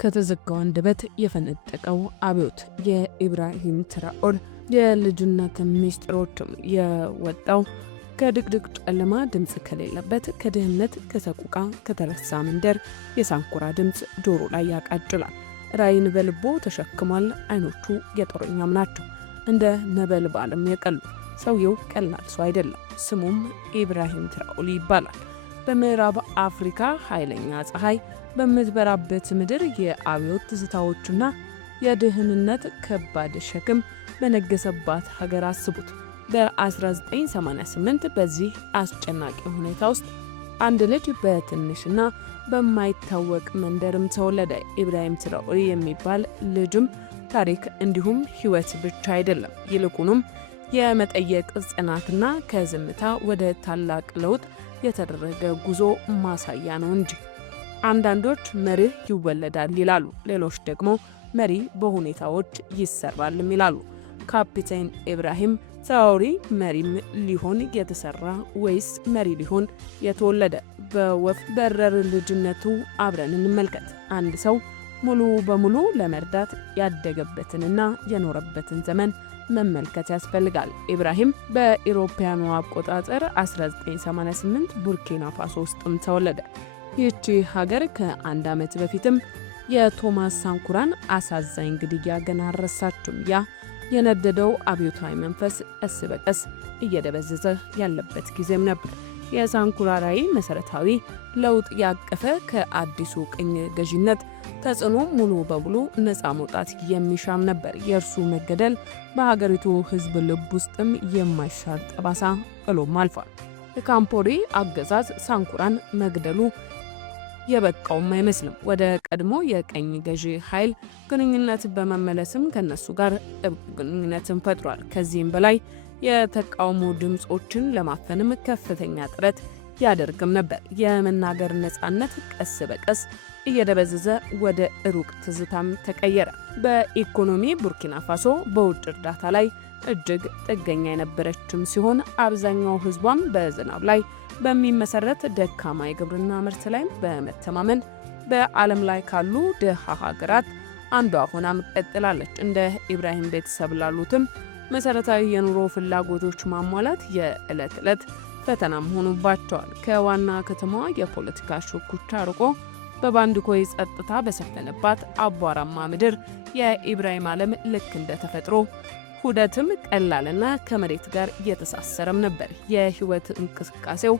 ከተዘጋው አንደበት የፈነጠቀው አብዮት የኢብራሂም ትራኦር የልጅነት ሚስጥሮችም የወጣው ከድቅድቅ ጨለማ ድምጽ ከሌለበት ከድህነት ከሰቁቃ ከተረሳ መንደር የሳንኩራ ድምጽ ጆሮ ላይ ያቃጭላል። ራይን በልቦ ተሸክሟል። አይኖቹ የጦረኛም ናቸው፣ እንደ ነበልባልም የቀሉ። ሰውየው ቀላል ሰው አይደለም። ስሙም ኢብራሂም ትራኦር ይባላል። በምዕራብ አፍሪካ ኃይለኛ ፀሐይ በምትበራበት ምድር የአብዮት ትዝታዎችና የድህንነት ከባድ ሸክም በነገሰባት ሀገር አስቡት። በ1988 በዚህ አስጨናቂ ሁኔታ ውስጥ አንድ ልጅ በትንሽና በማይታወቅ መንደርም ተወለደ። ኢብራሂም ትራኦር የሚባል ልጅም ታሪክ እንዲሁም ሕይወት ብቻ አይደለም፣ ይልቁንም የመጠየቅ ጽናትና ከዝምታ ወደ ታላቅ ለውጥ የተደረገ ጉዞ ማሳያ ነው እንጂ። አንዳንዶች መርህ ይወለዳል ይላሉ፣ ሌሎች ደግሞ መሪ በሁኔታዎች ይሰራልም ይላሉ። ካፒቴን ኢብራሂም ትራኦር መሪም ሊሆን የተሰራ ወይስ መሪ ሊሆን የተወለደ? በወፍ በረር ልጅነቱ አብረን እንመልከት። አንድ ሰው ሙሉ በሙሉ ለመርዳት ያደገበትንና የኖረበትን ዘመን መመልከት ያስፈልጋል። ኢብራሂም በኢሮፓያኑ አቆጣጠር 1988 ቡርኪና ፋሶ ውስጥም ተወለደ። ይህቺ ሀገር ከአንድ ዓመት በፊትም የቶማስ ሳንኩራን አሳዛኝ ግድያ ገና አልረሳችም። ያ የነደደው አብዮታዊ መንፈስ ቀስ በቀስ እየደበዘዘ ያለበት ጊዜም ነበር። የሳንኩራ ራዕይ መሰረታዊ ለውጥ ያቀፈ፣ ከአዲሱ ቅኝ ገዢነት ተጽዕኖ ሙሉ በሙሉ ነፃ መውጣት የሚሻም ነበር። የእርሱ መገደል በሀገሪቱ ሕዝብ ልብ ውስጥም የማይሻር ጠባሳ ጥሎም አልፏል። የካምፖሪ አገዛዝ ሳንኩራን መግደሉ የበቃውም አይመስልም። ወደ ቀድሞ የቀኝ ገዢ ኃይል ግንኙነት በመመለስም ከነሱ ጋር ጥብቅ ግንኙነትን ፈጥሯል። ከዚህም በላይ የተቃውሞ ድምጾችን ለማፈንም ከፍተኛ ጥረት ያደርግም ነበር። የመናገር ነጻነት ቀስ በቀስ እየደበዘዘ ወደ ሩቅ ትዝታም ተቀየረ። በኢኮኖሚ ቡርኪና ፋሶ በውጭ እርዳታ ላይ እጅግ ጥገኛ የነበረችም ሲሆን አብዛኛው ሕዝቧም በዝናብ ላይ በሚመሰረት ደካማ የግብርና ምርት ላይ በመተማመን በዓለም ላይ ካሉ ድሃ ሀገራት አንዷ ሆናም ቀጥላለች። እንደ ኢብራሂም ቤተሰብ ላሉትም መሰረታዊ የኑሮ ፍላጎቶች ማሟላት የዕለት ዕለት ፈተናም ሆኖባቸዋል። ከዋና ከተማዋ የፖለቲካ ሽኩቻ ርቆ በባንድኮይ ጸጥታ በሰፈነባት አቧራማ ምድር የኢብራሂም ዓለም ልክ እንደ ተፈጥሮ ሁደትም ቀላልና ከመሬት ጋር እየተሳሰረም ነበር። የህይወት እንቅስቃሴው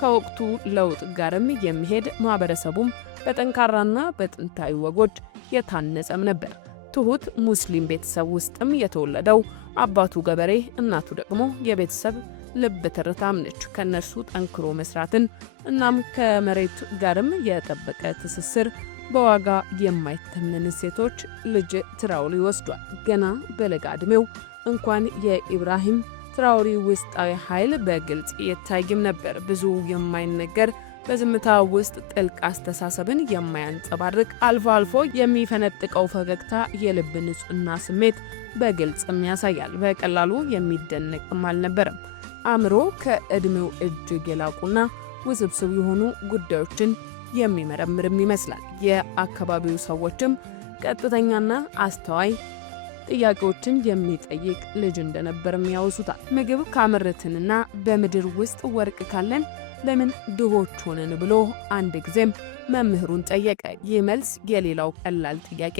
ከወቅቱ ለውጥ ጋርም የሚሄድ፣ ማህበረሰቡም በጠንካራና በጥንታዊ ወጎች የታነጸም ነበር። ትሁት ሙስሊም ቤተሰብ ውስጥም የተወለደው አባቱ ገበሬ፣ እናቱ ደግሞ የቤተሰብ ልብ ትርታም ነች። ከነርሱ ጠንክሮ መስራትን እናም ከመሬት ጋርም የጠበቀ ትስስር በዋጋ የማይተመን ሴቶች ልጅ ትራኦር ይወስዷል። ገና በለጋ ዕድሜው እንኳን የኢብራሂም ትራኦር ውስጣዊ ኃይል በግልጽ ይታይም ነበር። ብዙ የማይነገር፣ በዝምታ ውስጥ ጥልቅ አስተሳሰብን የማያንጸባርቅ፣ አልፎ አልፎ የሚፈነጥቀው ፈገግታ የልብ ንጹህና ስሜት በግልጽም ያሳያል። በቀላሉ የሚደነቅም አልነበረም። አእምሮ ከዕድሜው እጅግ የላቁና ውስብስብ የሆኑ ጉዳዮችን የሚመረምርም ይመስላል። የአካባቢው ሰዎችም ቀጥተኛና አስተዋይ ጥያቄዎችን የሚጠይቅ ልጅ እንደነበርም ያወሱታል። ምግብ ካመረትንና በምድር ውስጥ ወርቅ ካለን ለምን ድሆች ሆነን ብሎ አንድ ጊዜም መምህሩን ጠየቀ። ይህ መልስ የሌላው ቀላል ጥያቄ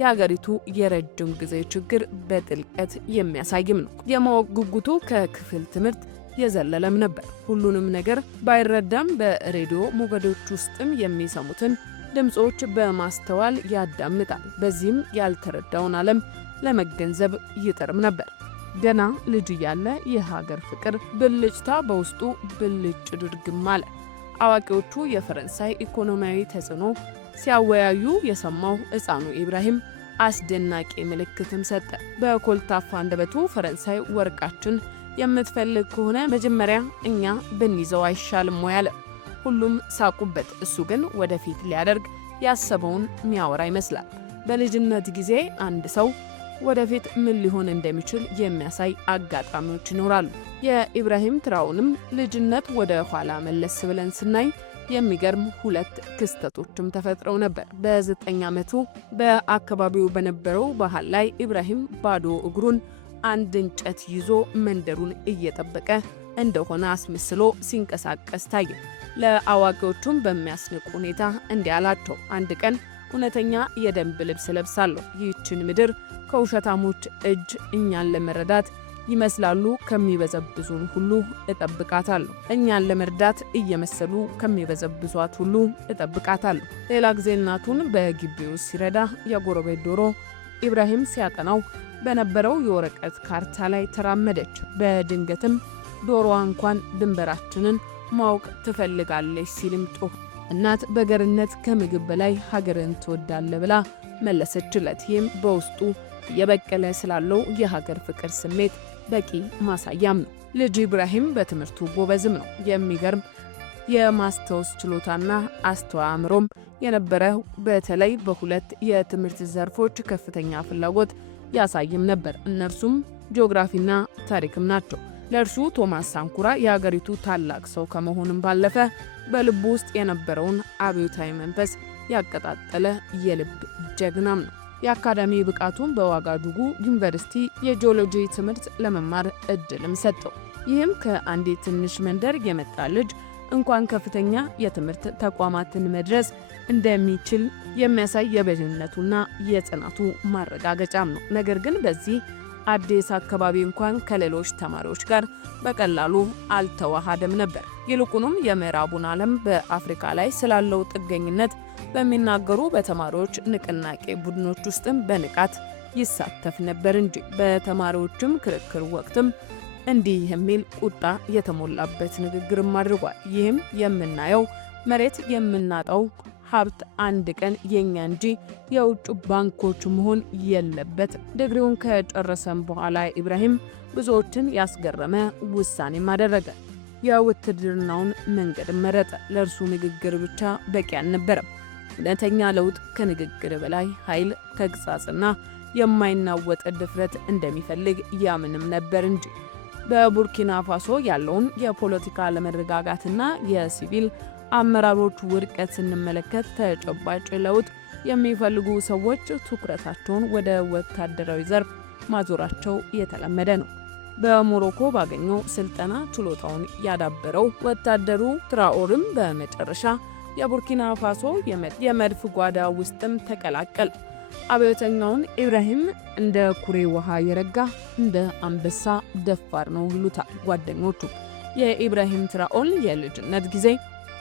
የሀገሪቱ የረጅም ጊዜ ችግር በጥልቀት የሚያሳይም ነው። የማወቅ ጉጉቱ ከክፍል ትምህርት የዘለለም ነበር። ሁሉንም ነገር ባይረዳም በሬዲዮ ሞገዶች ውስጥም የሚሰሙትን ድምጾች በማስተዋል ያዳምጣል። በዚህም ያልተረዳውን ዓለም ለመገንዘብ ይጥርም ነበር። ገና ልጅ እያለ የሀገር ፍቅር ብልጭታ በውስጡ ብልጭ ድርግም አለ። አዋቂዎቹ የፈረንሳይ ኢኮኖሚያዊ ተጽዕኖ ሲያወያዩ የሰማው ሕፃኑ ኢብራሂም አስደናቂ ምልክትም ሰጠ። በኮልታፋ አንደበቱ ፈረንሳይ ወርቃችን የምትፈልግ ከሆነ መጀመሪያ እኛ ብንይዘው አይሻልም ወይ አለ። ሁሉም ሳቁበት። እሱ ግን ወደፊት ሊያደርግ ያሰበውን ሚያወራ ይመስላል። በልጅነት ጊዜ አንድ ሰው ወደፊት ምን ሊሆን እንደሚችል የሚያሳይ አጋጣሚዎች ይኖራሉ። የኢብራሂም ትራኦርንም ልጅነት ወደ ኋላ መለስ ብለን ስናይ የሚገርም ሁለት ክስተቶችም ተፈጥረው ነበር። በ9 ዓመቱ በአካባቢው በነበረው ባህል ላይ ኢብራሂም ባዶ እግሩን አንድ እንጨት ይዞ መንደሩን እየጠበቀ እንደሆነ አስመስሎ ሲንቀሳቀስ ታየ። ለአዋቂዎቹም በሚያስንቅ ሁኔታ እንዲህ አላቸው፣ አንድ ቀን እውነተኛ የደንብ ልብስ ለብሳለሁ። ይህችን ምድር ከውሸታሞች እጅ እኛን ለመረዳት ይመስላሉ ከሚበዘብዙን ሁሉ እጠብቃታለሁ። እኛን ለመርዳት እየመሰሉ ከሚበዘብዟት ሁሉ እጠብቃታለሁ። ሌላ ጊዜ እናቱን በግቢው ሲረዳ የጎረቤት ዶሮ ኢብራሂም ሲያጠናው በነበረው የወረቀት ካርታ ላይ ተራመደች። በድንገትም ዶሮዋ እንኳን ድንበራችንን ማወቅ ትፈልጋለች ሲልም ጮህ። እናት በገርነት ከምግብ በላይ ሀገርን ትወዳለ ብላ መለሰችለት። ይህም በውስጡ የበቀለ ስላለው የሀገር ፍቅር ስሜት በቂ ማሳያም ነው። ልጅ ኢብራሂም በትምህርቱ ጎበዝም ነው። የሚገርም የማስታወስ ችሎታና አስተዋይ አእምሮም የነበረው፣ በተለይ በሁለት የትምህርት ዘርፎች ከፍተኛ ፍላጎት ያሳይም ነበር። እነርሱም ጂኦግራፊና ታሪክም ናቸው። ለእርሱ ቶማስ ሳንኩራ የሀገሪቱ ታላቅ ሰው ከመሆኑም ባለፈ በልቡ ውስጥ የነበረውን አብዮታዊ መንፈስ ያቀጣጠለ የልብ ጀግናም ነው። የአካዳሚ ብቃቱን በዋጋዱጉ ዩኒቨርሲቲ የጂኦሎጂ ትምህርት ለመማር እድልም ሰጠው። ይህም ከአንዲት ትንሽ መንደር የመጣ ልጅ እንኳን ከፍተኛ የትምህርት ተቋማትን መድረስ እንደሚችል የሚያሳይ የብልህነቱና የጽናቱ ማረጋገጫም ነው። ነገር ግን በዚህ አዲስ አካባቢ እንኳን ከሌሎች ተማሪዎች ጋር በቀላሉ አልተዋሃደም ነበር። ይልቁንም የምዕራቡን ዓለም በአፍሪካ ላይ ስላለው ጥገኝነት በሚናገሩ በተማሪዎች ንቅናቄ ቡድኖች ውስጥም በንቃት ይሳተፍ ነበር እንጂ። በተማሪዎችም ክርክር ወቅትም እንዲህ የሚል ቁጣ የተሞላበት ንግግርም አድርጓል። ይህም የምናየው መሬት የምናጣው ሀብት አንድ ቀን የኛ እንጂ የውጭ ባንኮች መሆን የለበት። ዲግሪውን ከጨረሰም በኋላ ኢብራሂም ብዙዎችን ያስገረመ ውሳኔም አደረገ። የውትድርናውን መንገድ መረጠ። ለእርሱ ንግግር ብቻ በቂ አልነበረም። እውነተኛ ለውጥ ከንግግር በላይ ኃይል፣ ተግሳጽና የማይናወጥ ድፍረት እንደሚፈልግ ያምንም ነበር እንጂ። በቡርኪና ፋሶ ያለውን የፖለቲካ አለመረጋጋትና የሲቪል አመራሮች ውድቀት ስንመለከት ተጨባጭ ለውጥ የሚፈልጉ ሰዎች ትኩረታቸውን ወደ ወታደራዊ ዘርፍ ማዞራቸው የተለመደ ነው። በሞሮኮ ባገኘው ስልጠና ችሎታውን ያዳበረው ወታደሩ ትራኦርም በመጨረሻ የቡርኪና ፋሶ የመድፍ ጓዳ ውስጥም ተቀላቀለ። አብዮተኛውን ኢብራሂም እንደ ኩሬ ውሃ የረጋ እንደ አንበሳ ደፋር ነው ይሉታል ጓደኞቹ። የኢብራሂም ትራኦል የልጅነት ጊዜ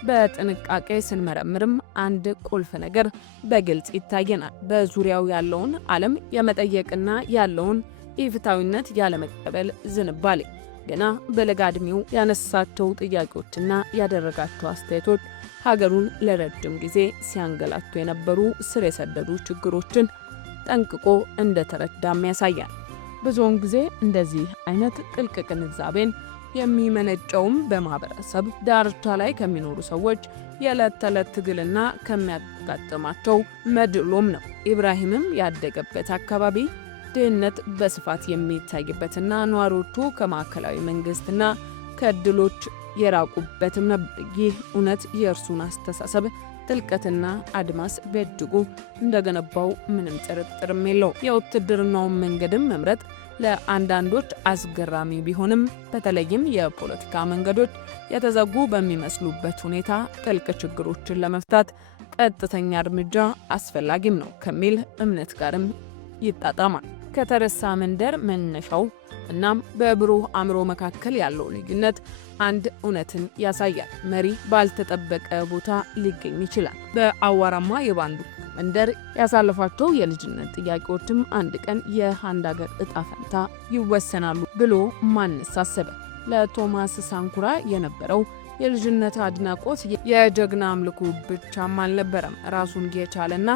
በጥንቃቄ ስንመረምርም አንድ ቁልፍ ነገር በግልጽ ይታየናል። በዙሪያው ያለውን ዓለም የመጠየቅና ያለውን ኢፍታዊነት ያለመቀበል ዝንባሌ። ገና በለጋ ዕድሜው ያነሳቸው ጥያቄዎችና ያደረጋቸው አስተያየቶች ሀገሩን ለረጅም ጊዜ ሲያንገላቱ የነበሩ ስር የሰደዱ ችግሮችን ጠንቅቆ እንደተረዳም ያሳያል። ብዙውን ጊዜ እንደዚህ አይነት ጥልቅ ግንዛቤን የሚመነጨውም በማህበረሰብ ዳርቻ ላይ ከሚኖሩ ሰዎች የዕለት ተዕለት ትግልና ከሚያጋጥማቸው መድሎም ነው። ኢብራሂምም ያደገበት አካባቢ ድህነት በስፋት የሚታይበትና ነዋሪዎቹ ከማዕከላዊ መንግስትና ከእድሎች የራቁበትም ነበር። ይህ እውነት የእርሱን አስተሳሰብ ጥልቀትና አድማስ በእጅጉ እንደገነባው ምንም ጥርጥርም የለው። የውትድርናውን መንገድም መምረጥ ለአንዳንዶች አስገራሚ ቢሆንም በተለይም የፖለቲካ መንገዶች የተዘጉ በሚመስሉበት ሁኔታ ጥልቅ ችግሮችን ለመፍታት ቀጥተኛ እርምጃ አስፈላጊም ነው ከሚል እምነት ጋርም ይጣጣማል። ከተረሳ መንደር መነሻው እናም በብሩህ አእምሮ መካከል ያለው ልዩነት አንድ እውነትን ያሳያል። መሪ ባልተጠበቀ ቦታ ሊገኝ ይችላል። በአዋራማ የባንዱ መንደር ያሳለፋቸው የልጅነት ጥያቄዎችም አንድ ቀን የአንድ ሀገር እጣ ፈንታ ይወሰናሉ ብሎ ማንስ አሰበ? ለቶማስ ሳንኩራ የነበረው የልጅነት አድናቆት የጀግና አምልኮ ብቻም አልነበረም። ራሱን የቻለና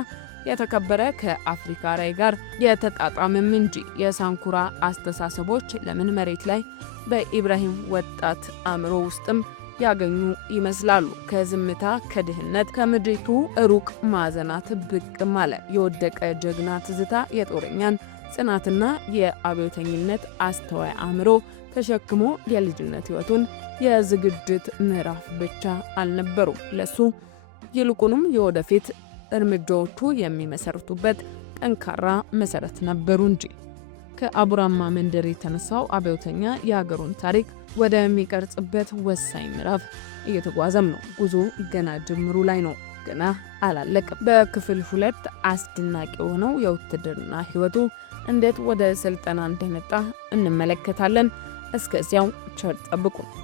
የተከበረ ከአፍሪካ ራዕይ ጋር የተጣጣመም እንጂ። የሳንኩራ አስተሳሰቦች ለምን መሬት ላይ በኢብራሂም ወጣት አእምሮ ውስጥም ያገኙ ይመስላሉ። ከዝምታ፣ ከድህነት፣ ከምድሪቱ ሩቅ ማዕዘናት ብቅም አለ። የወደቀ ጀግና ትዝታ የጦረኛን ጽናትና የአብዮተኝነት አስተዋይ አእምሮ ተሸክሞ የልጅነት ሕይወቱን የዝግጅት ምዕራፍ ብቻ አልነበሩም ለሱ፣ ይልቁንም የወደፊት እርምጃዎቹ የሚመሰርቱበት ጠንካራ መሰረት ነበሩ እንጂ። ከአቡራማ መንደር የተነሳው አብዮተኛ የሀገሩን ታሪክ ወደሚቀርጽበት ወሳኝ ምዕራፍ እየተጓዘም ነው። ጉዞ ገና ጅምሩ ላይ ነው፣ ገና አላለቀም። በክፍል 2 አስደናቂ የሆነው የውትድርና ህይወቱ እንዴት ወደ ስልጠና እንደመጣ እንመለከታለን። እስከዚያው ቸር ጠብቁ።